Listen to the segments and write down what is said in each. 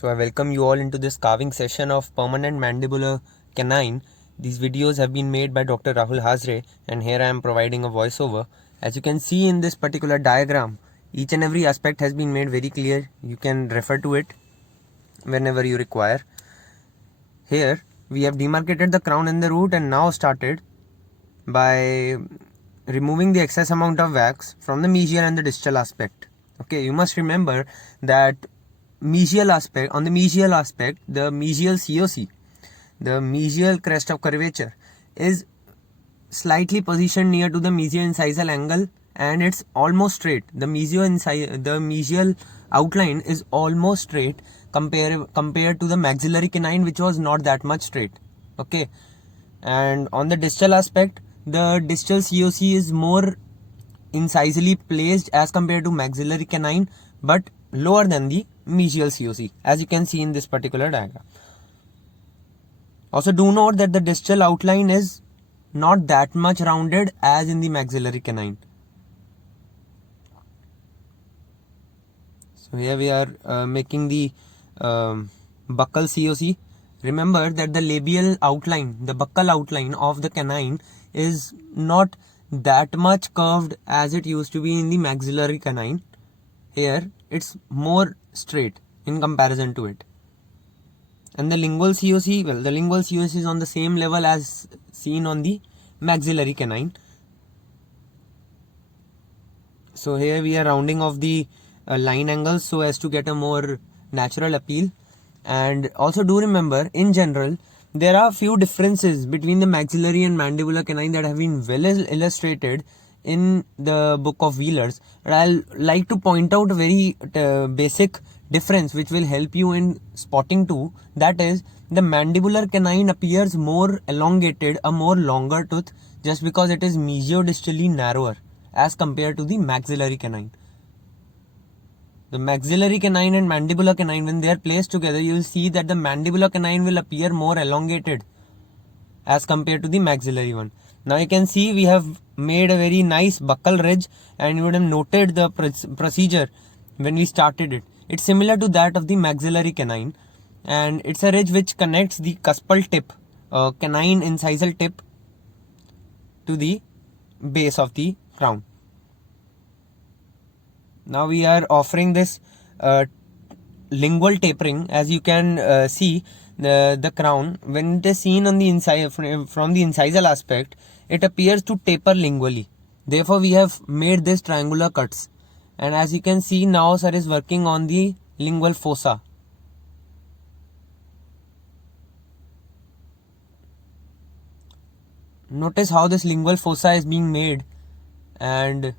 So I welcome you all into this carving session of permanent mandibular canine. These videos have been made by Dr. Rahul Hazre, and here I am providing a voiceover. As you can see in this particular diagram, each and every aspect has been made very clear. You can refer to it whenever you require. Here we have demarcated the crown and the root and now started by removing the excess amount of wax from the mesial and the distal aspect. Okay, you must remember that mesial aspect, on the mesial aspect, the mesial COC, the mesial crest of curvature, is slightly positioned near to the mesio-incisal angle and it's almost straight. The mesial outline is almost straight compared to the maxillary canine, which was not that much straight. Okay, and on the distal aspect, the distal COC is more incisally placed as compared to maxillary canine, but lower than the mesial COC, as you can see in this particular diagram. Also do note that the distal outline is not that much rounded as in the maxillary canine. So here we are making the buccal COC. Remember that the labial outline, the buccal outline of the canine is not that much curved as it used to be in the maxillary canine. Here it's more straight in comparison to it. And the lingual COC, well, the lingual COC is on the same level as seen on the maxillary canine. So here we are rounding off the line angles so as to get a more natural appeal. And also do remember, in general, there are few differences between the maxillary and mandibular canine that have been well illustrated in the book of Wheeler's. But I'll like to point out a very basic difference which will help you in spotting too. That is, the mandibular canine appears more elongated, a more longer tooth, just because it is mesiodistally narrower as compared to the maxillary canine. The maxillary canine and mandibular canine, when they are placed together, you will see that the mandibular canine will appear more elongated as compared to the maxillary one. Now you can see we have made a very nice buccal ridge, and you would have noted the procedure when we started it. It's similar to that of the maxillary canine, and it's a ridge which connects the cuspal tip, canine incisal tip, to the base of the crown. Now we are offering this lingual tapering. As you can see, the crown, when it is seen on the inside from the incisal aspect, it appears to taper lingually. Therefore we have made this triangular cuts, and as you can see now, sir is working on the lingual fossa. Notice how this lingual fossa is being made, and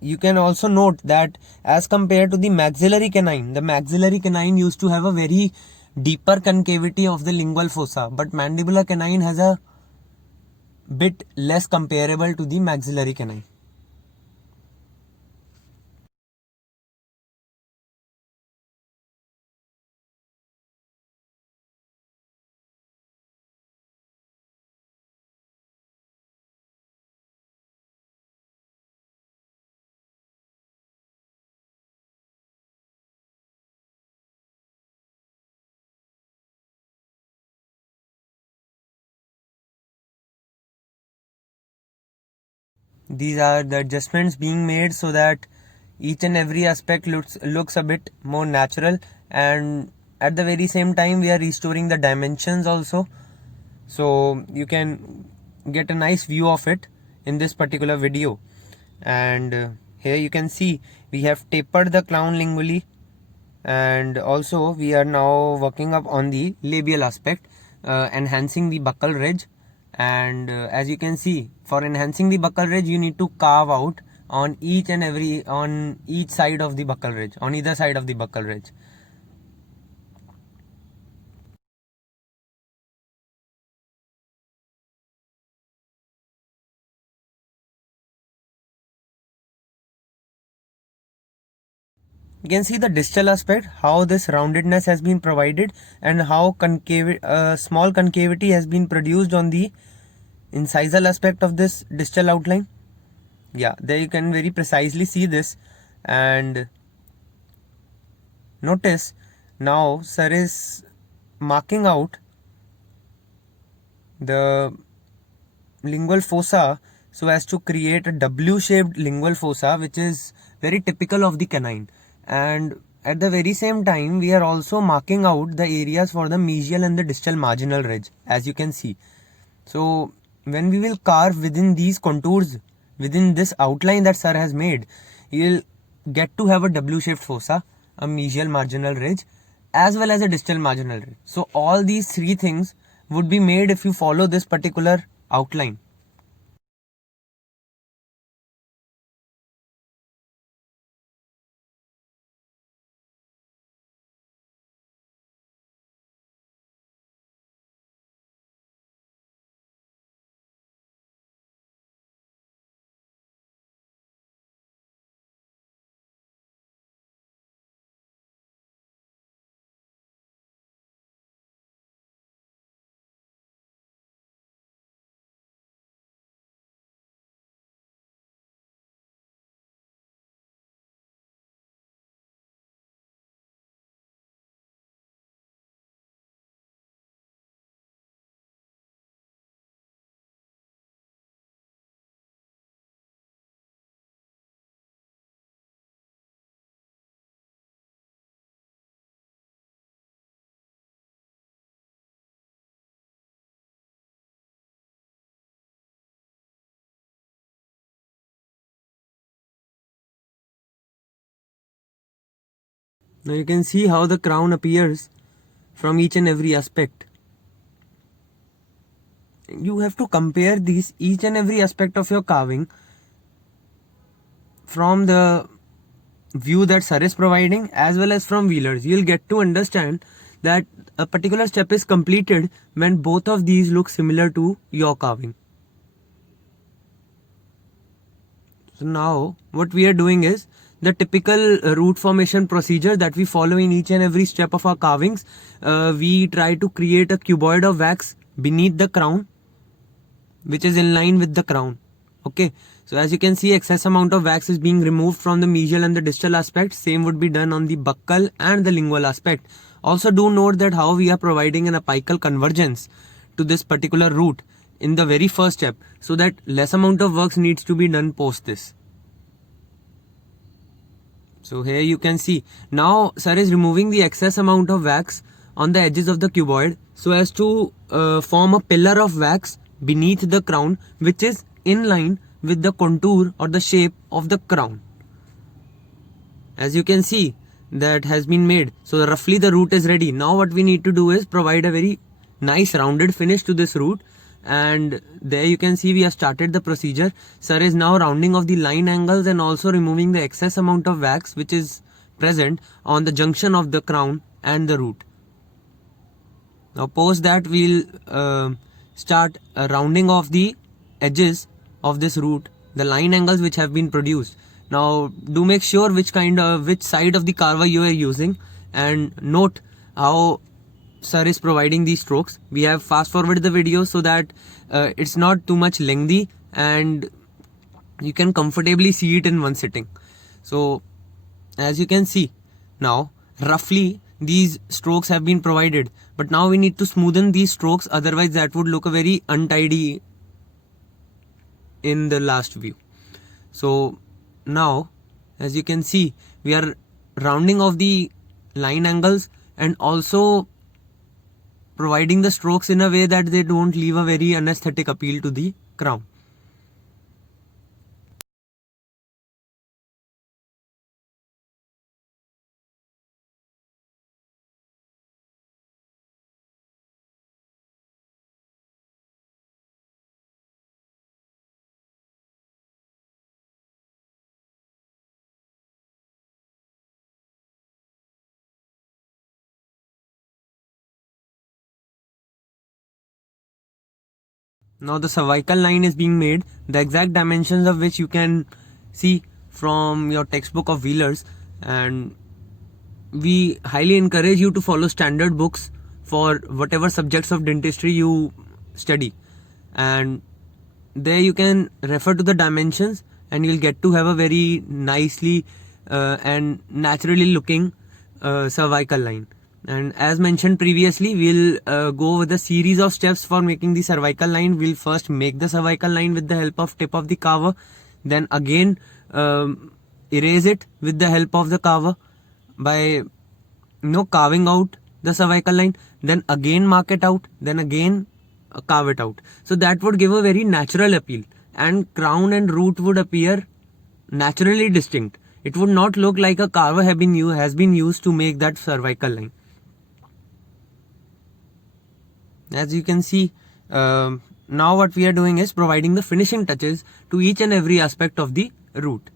you can also note that as compared to the maxillary canine used to have a very deeper concavity of the lingual fossa, but mandibular canine has a bit less comparable to the maxillary canine. These are the adjustments being made so that each and every aspect looks a bit more natural, and at the very same time we are restoring the dimensions also, so you can get a nice view of it in this particular video. And here you can see we have tapered the crown lingually, and also we are now working up on the labial aspect, enhancing the buccal ridge. And as you can see, for enhancing the buccal ridge, you need to carve out on each side of the buccal ridge, on either side of the buccal ridge. You can see the distal aspect, how this roundedness has been provided, and how small concavity has been produced on the incisal aspect of this distal outline. Yeah, there you can very precisely see this. And notice now sir is marking out the lingual fossa so as to create a W-shaped lingual fossa, which is very typical of the canine. And at the very same time, we are also marking out the areas for the mesial and the distal marginal ridge, as you can see. So when we will carve within these contours, within this outline that sir has made, you will get to have a W-shaped fossa, a mesial marginal ridge, as well as a distal marginal ridge. So all these three things would be made if you follow this particular outline. Now you can see how the crown appears from each and every aspect. You have to compare these each and every aspect of your carving from the view that sir is providing as well as from Wheeler's. You'll get to understand that a particular step is completed when both of these look similar to your carving. So now what we are doing is the typical root formation procedure that we follow in each and every step of our carvings. We try to create a cuboid of wax beneath the crown, which is in line with the crown. Okay, so as you can see, excess amount of wax is being removed from the mesial and the distal aspect. Same would be done on the buccal and the lingual aspect. Also do note that how we are providing an apical convergence to this particular root in the very first step, so that less amount of work needs to be done post this. So here you can see now sir is removing the excess amount of wax on the edges of the cuboid so as to form a pillar of wax beneath the crown, which is in line with the contour or the shape of the crown. As you can see, that has been made. So roughly the root is ready. Now what we need to do is provide a very nice rounded finish to this root, and there you can see we have started the procedure. Sir is now rounding off the line angles and also removing the excess amount of wax which is present on the junction of the crown and the root. Now post that we'll start rounding off the edges of this root, the line angles which have been produced. Now do make sure which side of the carver you are using, and note how sir is providing these strokes. We have fast forwarded the video so that it's not too much lengthy and you can comfortably see it in one sitting. So as you can see now, roughly these strokes have been provided, but now we need to smoothen these strokes, otherwise that would look a very untidy in the last view. So now as you can see, we are rounding off the line angles and also providing the strokes in a way that they don't leave a very unaesthetic appeal to the crown. Now the cervical line is being made, the exact dimensions of which you can see from your textbook of Wheeler's, and we highly encourage you to follow standard books for whatever subjects of dentistry you study, and there you can refer to the dimensions and you'll get to have a very nicely and naturally looking cervical line. And as mentioned previously, we'll go with a series of steps for making the cervical line. We'll first make the cervical line with the help of tip of the carver, then again erase it with the help of the carver by carving out the cervical line, then again mark it out, then again carve it out. So that would give a very natural appeal, and crown and root would appear naturally distinct. It would not look like a carver has been used to make that cervical line. As you can see, now what we are doing is providing the finishing touches to each and every aspect of the root.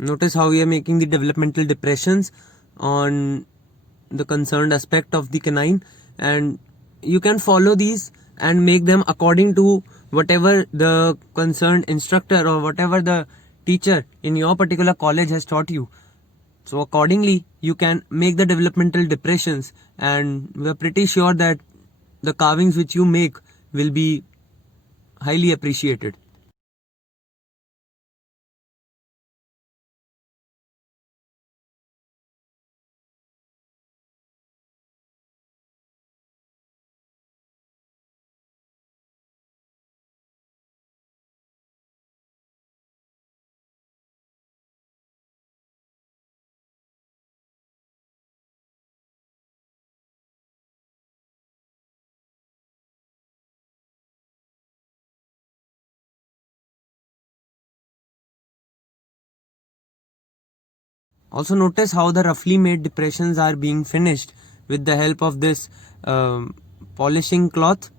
Notice how we are making the developmental depressions on the concerned aspect of the canine, and you can follow these and make them according to whatever the concerned instructor or whatever the teacher in your particular college has taught you. So accordingly you can make the developmental depressions, and we are pretty sure that the carvings which you make will be highly appreciated. Also notice how the roughly made depressions are being finished with the help of this polishing cloth.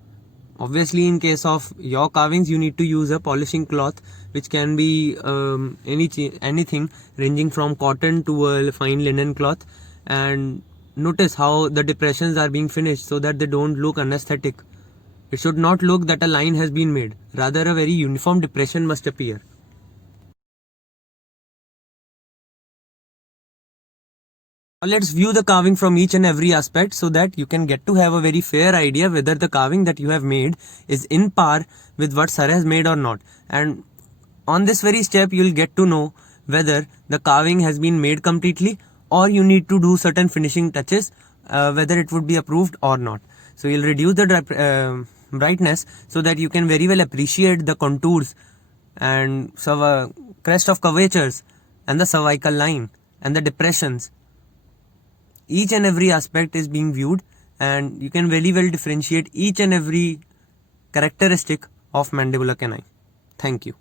Obviously in case of your carvings you need to use a polishing cloth, which can be anything ranging from cotton to a fine linen cloth. And notice how the depressions are being finished so that they don't look unaesthetic. It should not look that a line has been made, rather a very uniform depression must appear. Now let's view the carving from each and every aspect so that you can get to have a very fair idea whether the carving that you have made is in par with what sir has made or not. And on this very step you will get to know whether the carving has been made completely or you need to do certain finishing touches, whether it would be approved or not. So you'll reduce the brightness so that you can very well appreciate the contours and crest of curvatures and the cervical line and the depressions. Each and every aspect is being viewed, and you can very well differentiate each and every characteristic of mandibular canine. Thank you.